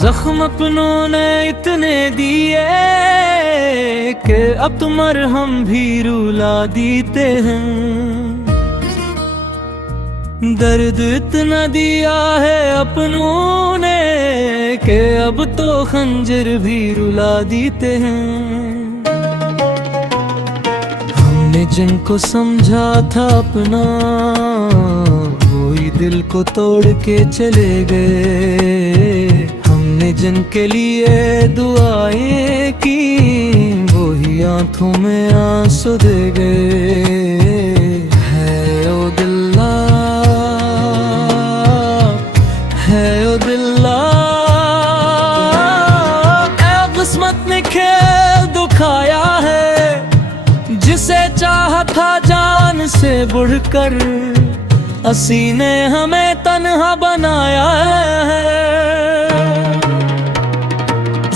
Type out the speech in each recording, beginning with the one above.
जख्म अपनों ने इतने दिए कि अब तो मरहम भी रुला देते हैं। दर्द इतना दिया है अपनों ने कि अब तो खंजर भी रुला देते हैं। हमने जिनको समझा था अपना, वही दिल को तोड़ के चले गए। हमने जिनके लिए दुआएं की, वही आंखों में आंसू दे गए। है ओ दिल्ला, है ओ दिल्ला, ऐ किस्मत ने खेल दुखाया है। जिसे चाहा था जान से बढ़कर, असी ने हमें तन्हा बनाया है।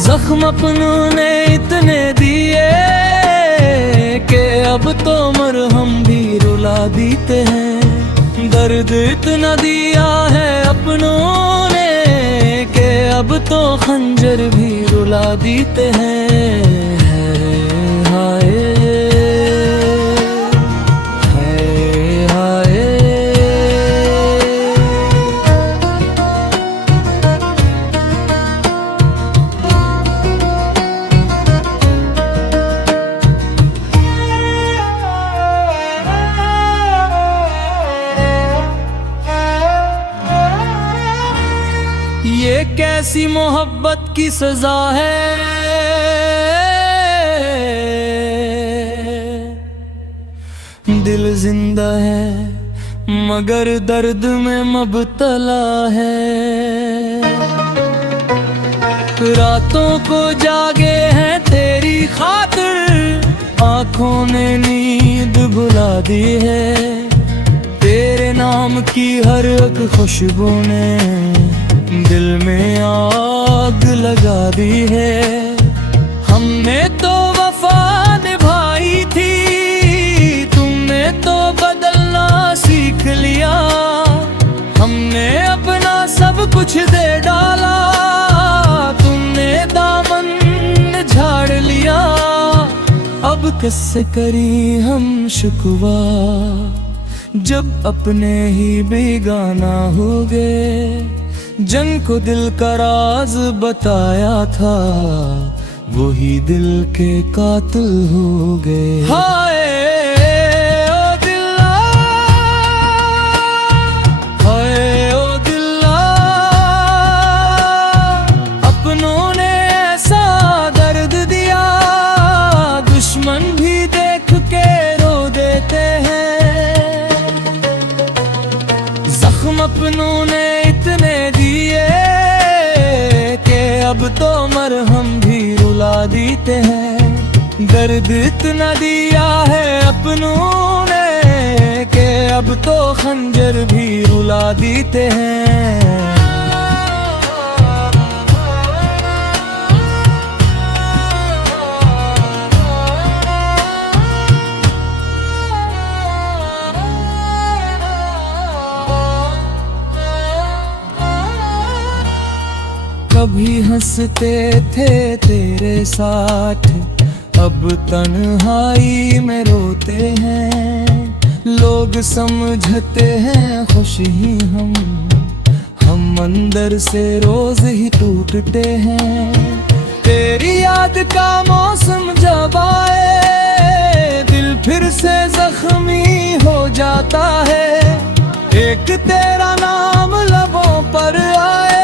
जख्म अपनों ने इतने दिए कि अब तो मरहम भी रुला देते हैं। दर्द इतना दिया है अपनों ने कि अब तो खंजर भी रुला देते हैं। हाय ये कैसी मोहब्बत की सजा है। दिल जिंदा है मगर दर्द में मुब्तला है। रातों को जागे हैं तेरी खातिर, आंखों ने नींद भुला दी है। तेरे नाम की हर एक खुशबू ने दिल में आग लगा दी है। हमने तो वफा निभाई थी, तुमने तो बदलना सीख लिया। हमने अपना सब कुछ दे डाला, तुमने दामन झाड़ लिया। अब किससे करी हम शिकवा, जब अपने ही बेगाना हो गए। जिनको दिल का राज बताया था, वही दिल के कातिल हो गए। हाय ओ दिल्ला, हाय ओ दिल्ला, अपनों ने ऐसा दर्द दिया, दुश्मन भी देख के रो देते हैं। जख्म अपनों ने इतने दिए कि अब तो मरहम भी रुला देते हैं। दर्द इतना दिया है अपनों ने कि अब तो खंजर भी रुला देते हैं। कभी हंसते थे तेरे साथ, अब तन्हाई में रोते हैं। लोग समझते हैं खुश ही हम अंदर से रोज ही टूटते हैं। तेरी याद का मौसम जब आए, दिल फिर से जख्मी हो जाता है। एक तेरा नाम लबों पर आए,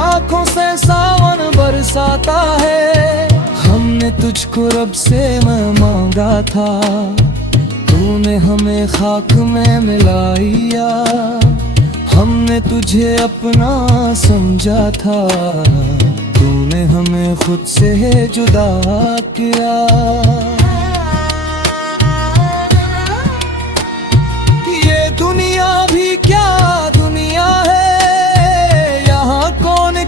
आंखों से सावन बरसाता है। हमने तुझको रब से मांगा था, तूने हमें खाक में मिलाया। हमने तुझे अपना समझा था, तूने हमें खुद से जुदा किया। ये दुनिया भी क्या दुनिया है,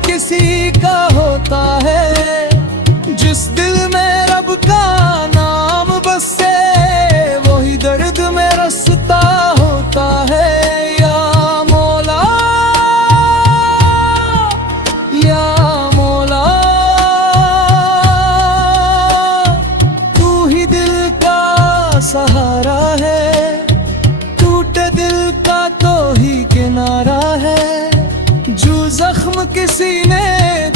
किसी का होता है। जिस दिल में रब का नाम बसे, वही दर्द में रसता होता है। या मौला नारा है। जो जख्म किसी ने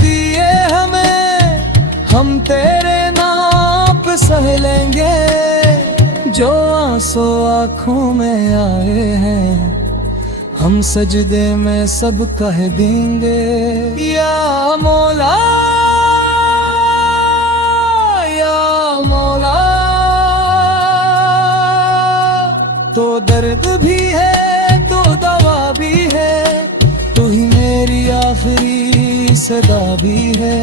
दिए हमें, हम तेरे नाम पे सह लेंगे। जो आंसू आँखों में आए हैं, हम सजदे में सब कह देंगे। या मौला, या मौला। तो दर्द भी है तो दवा भी है, तू ही मेरी आखिरी सदा भी है।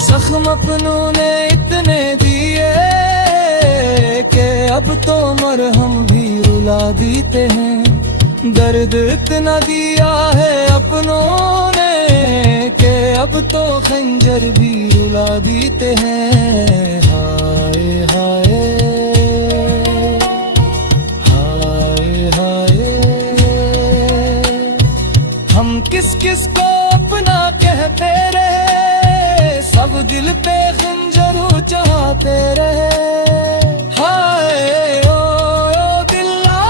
जख्म अपनों ने इतने दिए कि अब तो मरहम भी रुला देते हैं। दर्द इतना दिया है अपनों ने कि अब तो खंजर भी रुला देते हैं। हाय हाय, हाय हाय। हम किस किस को अपना कहते रहे, सब दिल पे खंजर चाहते रहे। हाय ओ दिल्ला,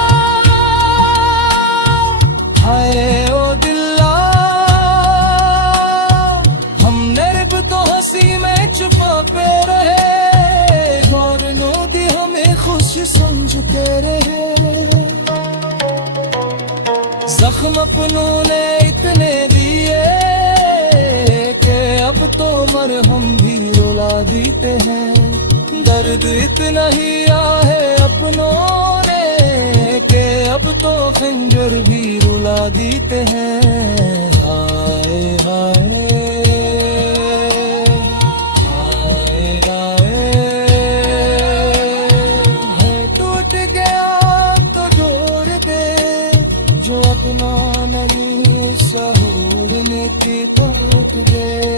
हाय ओ दिल्ला। हमने रब तो हंसी में छुपाते रहे, गौर नोदी हमें खुश समझ के रहे। जख्म अपनों ने इतने दिए कि अब तो मरहम भी रुला देते हैं। दर्द इतना ही है अपनों ने कि अब तो खंजर भी रुला देते हैं। हाय हाय, हाय हाय। टूट गया तो जोड़ दे, जो अपना नहीं सहूर ने की टूट गए।